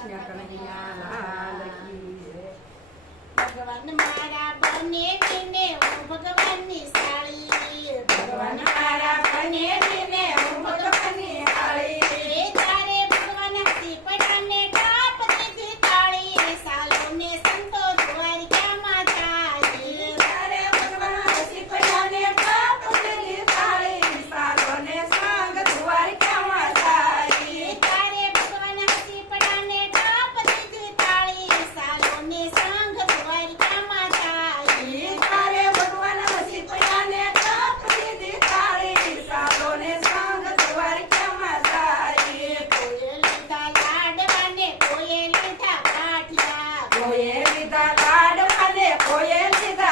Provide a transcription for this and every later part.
કૃષ્ણ કનૈયા લાલ કી જય. ભગવાન મારા બને દિને હું ભગવાનની સાળી. ભગવાન મારા બને દિને હું ભગવાનની સાળી. તારે ભગવાન શ્રીપડાને ટાપ દીધી તાળી. સાલોને સંતો દ્વારિકામાં જાય. તારે ભગવાન શ્રીપડાને ટાપ દીધી તાળી. સાલોને સંગ દ્વારિકામાં જાય. તારે ભગવાન શ્રીપડાને ટાપ દીધી તાળી. સાલોને સંગ દ્વારિકામાં જાય. તારે ભગવાન શ્રીપડાને ટાપ દીધી તાળી. સાલોને સંગ દ્વારિકામાં જાય. કોઈએ લીધા લાડવાને કોઈએ લીધા કાઠિયા. કોઈએ લીધા લાડવાને કોઈએ લીધા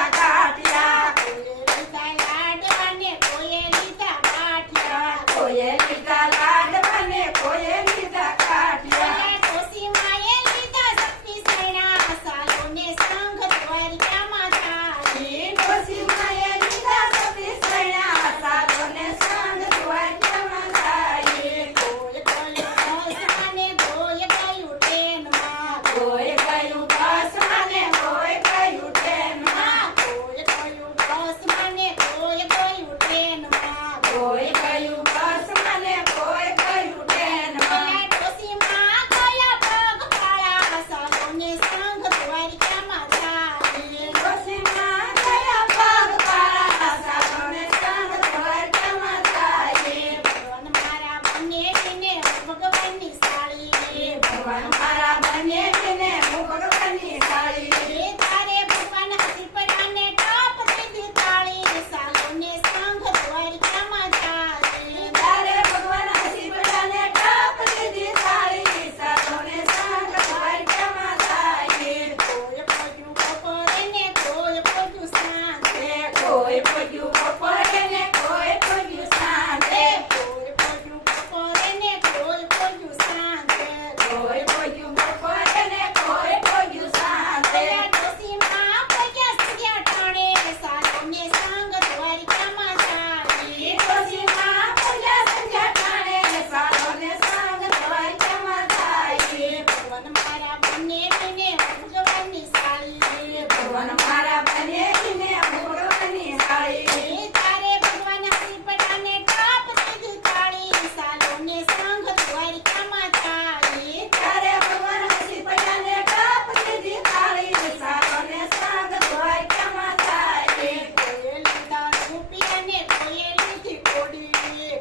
કાઠિયા. કોઈએ લીધા લાડવાને કોઈએ લીધા કાઠિયા. કોઈએ લીધા લાડવાને કોઈએ લીધા કાઠિયા. ઓલા ડોશીમાએ લીધા શક્તિ સૈણા. સાલોને સંગ દ્વારિકામાં જાય. ડોશીમાએ લીધા સતી સૈણા. સાલોને સંગ દ્વારિકામાં જાય. કોઈ ગયું બસમાં ને કોઈ ગયું ટ્રેનમાં. કોઈ ગયું બસમાં ને કોઈ ગયું ટ્રેનમાં. કોઈ ગયું બસમાં ને કોઈ ગયું ટ્રેનમાં. કોઈ ગયું બસમાં ને કોઈ ગયું ટ્રેનમાં. ઓલા ડોશીમા ગયા પગપાળા. સાલોને સંગ દ્વારિકામાં જાય. ડોશીમા ગયા પગપાળા. સાલોને સંગ દ્વારિકામાં જાય. ભગવાન મારા બંને દિને હું ભગવાનની સાળી. ભગવાન મારા બને દિને હું ભગવાનની સાળી. તારે ભગવાન શ્રીપડાને ટાપ દીધી તાળી. સાલોને સંગ દ્વારિકામાં જાય. તારે ભગવાન શ્રીપડાને ટાપ દીધી તાળી. સાલોને સંગ દ્વારિકામાં જાય. કોઈ પડ્યું બપોરે ને કોઈ પડ્યું સાંજે. કોઈ પડ્યું બપોરે ને કોઈ પડ્યું સાંજે. કોઈ પડ્યું બપોરે ને કોઈ પડ્યું સાંજે. કોઈ પડ્યું બપોરે ને કોઈ પડ્યું સાંજે. ઓલા ડોશીમા પગ્યા સૂર્યા ટાણે. સાલોને સંગ દ્વારિકામાં જાય. ડોશીમા પગ્યા સંધ્યા ટાણે. સાલોને સંગ દ્વારિકામાં જાય. ભગવાન મારા બંને દિને હું ભગવાનની સાળી. ભગવાન મારા બને દિને હું ભગવાનની સાળી. તારે ભગવાન શ્રીપડાને ટાપ દીધી તાળી. સાલોને સંગ દ્વારિકામાં જાય. તારે ભગવાન શ્રીપડાને ટાપ દીધી તાળી. સાલોને સંગ દ્વારિકામાં જાય. કોઈએ લીધા રૂપિયા ને કોઈએ લીધી કોડી.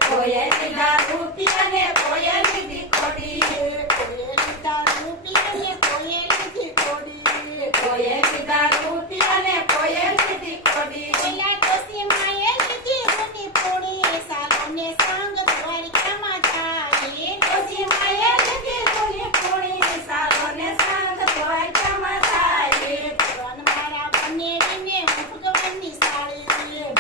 કોઈએ લીધા રૂપિયા ને કોઈએ લીધી કોડી. કોઈએ લીધા રૂપિયા ને કોઈએ લીધી કોડી. કોઈએ લીધા રૂપિયા ને કોઈએ લીધી કોડી. ઓલા ડોશીમાએ લીધી રૂની પૂડી. સાલોને સંગ દ્વારિકામાં જાય. ડોશીમાએ લીધી રૂની પૂડી. સાલોને સંગ દ્વારિકામાં જાય. ભગવાન મારા બંને દિને હું ભગવાનની સાળી.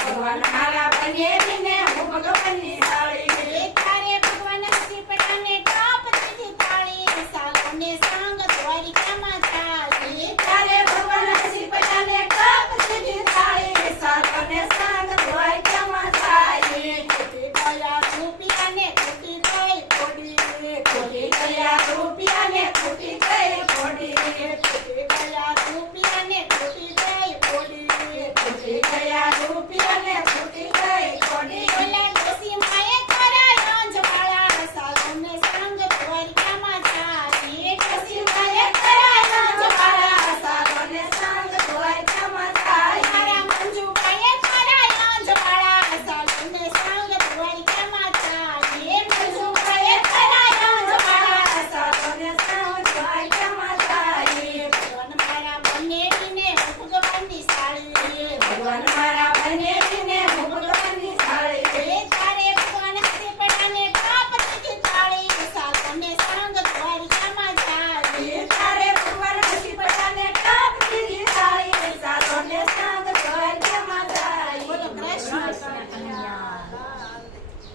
ભગવાન મારા બને દિને હું ભગવાનની સાળી. તારે ભગવાન શ્રીપડાને ટાપ દીધી તાળી. સાલોને સંગ દ્વારિકામાં જાય. તારે ભગવાન શ્રીપડાને ટાપ દીધી તાળી. સાલોને સંગ દ્વારિકામાં જાય. ખૂટી ગયા રૂપિયા ને ખૂટી ગઈ કોડી. ખૂટી ગયા રૂપિયા ને ખૂટી ગઈ કોડી. ખૂટી